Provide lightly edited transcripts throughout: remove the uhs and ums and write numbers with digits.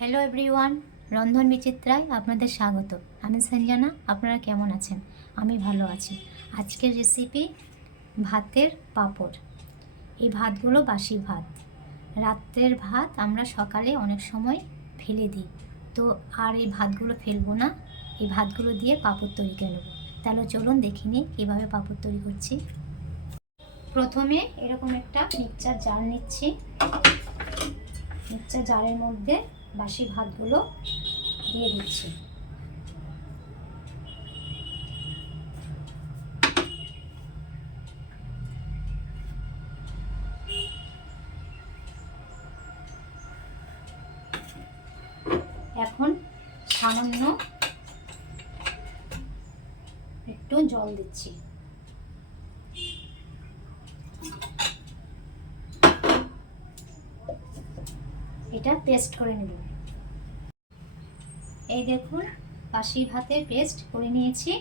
Hello everyone, রন্ধন বিচিত্রায় আপনাদের স্বাগত। আমি সঞ্জনা। আপনারা কেমন আছেন? আমি ভালো আছি। আজকের রেসিপি ভাতের পাঁপড়। এই ভাতগুলো বাসি ভাত, রাত্রের ভাত আমরা সকালে অনেক সময় ফেলে দিই। তো আর এই ভাতগুলো ফেলবো না, এই ভাতগুলো দিয়ে পাঁপড় তৈরি করে নেব। তাহলে চলুন দেখে নিই কীভাবে পাঁপড় তৈরি করছি। প্রথমে এরকম একটা মিক্সচার জার নিচ্ছি। মিক্সচার জারের মধ্যে বাসি ভাতগুলো দিয়ে দিচ্ছি। এখন সামান্য একটু জল দিচ্ছি। এটা পেস্ট করে নেব। এই দেখুন, বাসি ভাতের পেস্ট করে নিয়েছি।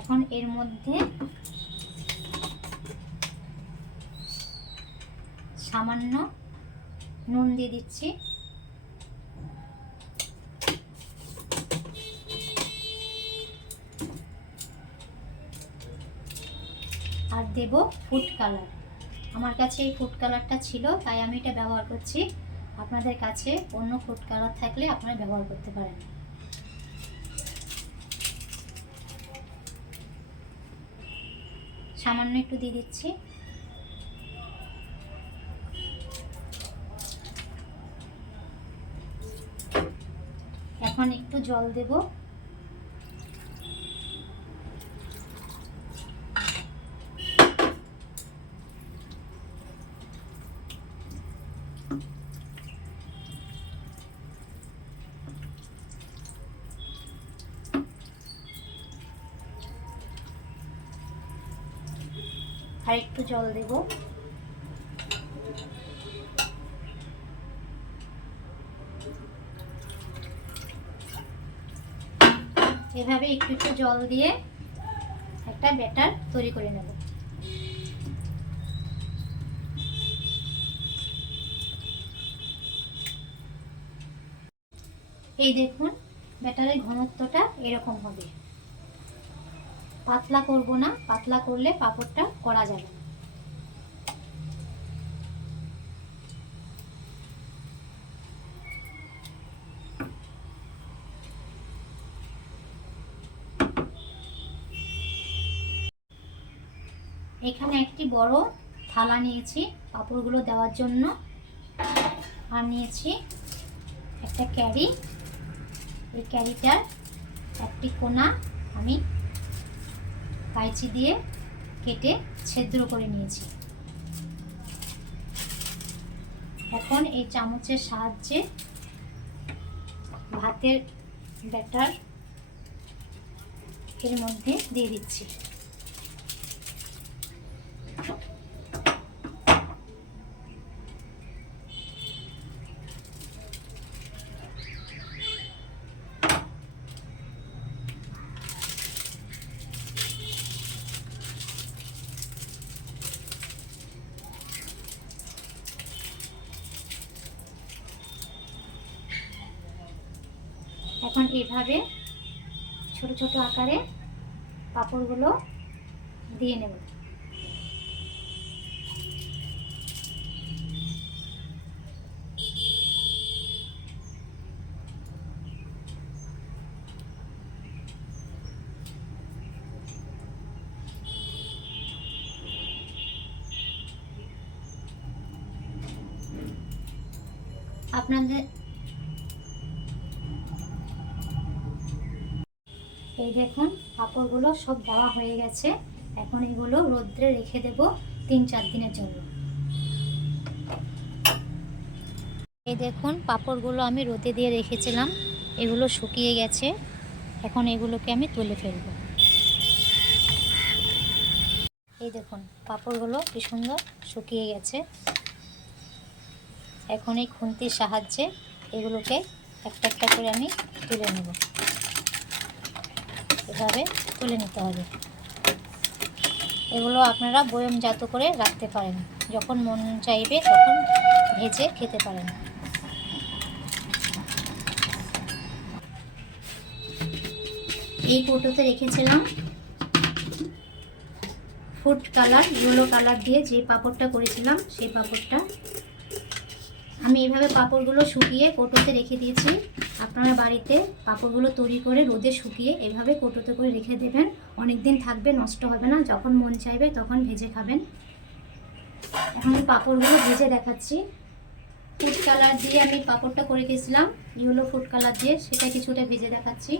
এখন এর মধ্যে সামান্য নুন দিয়ে দিচ্ছি। আর দেব ফুড কালার। আমার কাছে এই ফুড কালারটা ছিল, তাই আমি এটা ব্যবহার করছি। আপনাদের কাছে অন্য ফুড কালার থাকলে আপনারা ব্যবহার করতে পারেন। সামান্য একটু দিয়ে দিচ্ছি। এখন একটু জল দেব। আর একটু জল দেব। এভাবে একটু একটু জল দিয়ে একটা ব্যাটার তৈরি করে নেব। এই দেখুন, ব্যাটারের ঘনত্বটা এরকম হবে। পাতলা করব না, পাতলা করলে পাঁপড়টা করা যাবে না। এখানে একটি বড় থালা নিয়েছি পাঁপড়গুলো দেওয়ার জন্য। আর নিয়েছি একটা ক্যারি। এই ক্যারিটার একটি কোণা আমি কাঁচি দিয়ে কেটে ছিদ্র করে নিয়েছি। এখন এই চামচের সাহায্যে ভাতের ব্যাটার এর মধ্যে দিয়ে দিচ্ছি। এখন এইভাবে ছোট ছোট আকারে পাঁপড়গুলো দিয়ে নেব। আপনাদের এই দেখুন, পাঁপড়গুলো সব দেওয়া হয়ে গেছে। এখন এগুলো রোদ্রে রেখে দেব 3-4 দিনের জন্য। এই দেখুন, পাঁপড়গুলো আমি রোদে দিয়ে রেখেছিলাম, এগুলো শুকিয়ে গেছে। এখন এগুলোকে আমি তুলে ফেলব। এই দেখুন, পাঁপড়গুলো কি সুন্দর শুকিয়ে গেছে। এখন এই খুন্তির সাহায্যে এগুলোকে একটা একটা করে আমি তুলে নেব। এভাবে তুলে নিতে হবে। এগুলো আপনারা বয়মজাত করে রাখতে পারেন, যখন মন চাইবে তখন ভেজে খেতে পারেন। এই কৌটোতে রেখেছিলাম ফুড কালার, ইয়েলো কালার দিয়ে যে পাঁপড়টা করেছিলাম সেই পাঁপড়টা। আমি এইভাবে পাঁপড়গুলো শুকিয়ে কৌটোতে রেখে দিয়েছি। আপনারা বাড়িতে পাঁপড়গুলো তৈরি করে রোদে শুকিয়ে এভাবে কৌটোতে করে রেখে দেবেন, অনেক দিন থাকবে, নষ্ট হবে না, যখন মন চাইবে তখন ভেজে খাবেন। এখন আমি পাঁপড়গুলো ভেজে দেখাচ্ছি। ফুড কালার দিয়ে আমি পাঁপড়টা করে গেছিলাম, ইয়েলো ফুড কালার দিয়ে, সেটা কিছুটা ভেজে দেখাচ্ছি।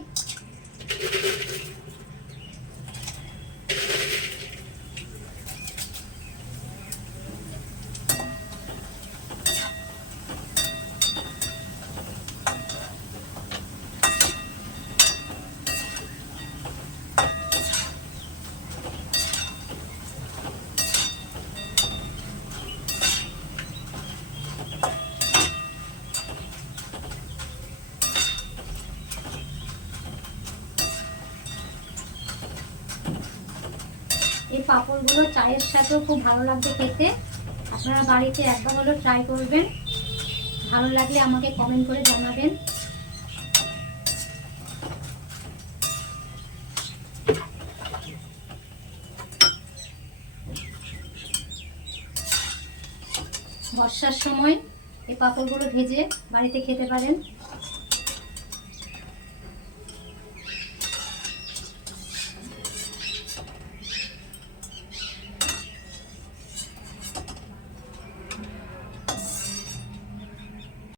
এই পাঁপড়গুলো চায়ের সাথেও খুব ভালো লাগবে খেতে। আপনারা বাড়িতে একবার হলেও ট্রাই করবেন, ভালো লাগলে আমাকে কমেন্ট করে জানাবেন। বর্ষার সময় এই পাঁপড়গুলো ভেজে বাড়িতে খেতে পারেন।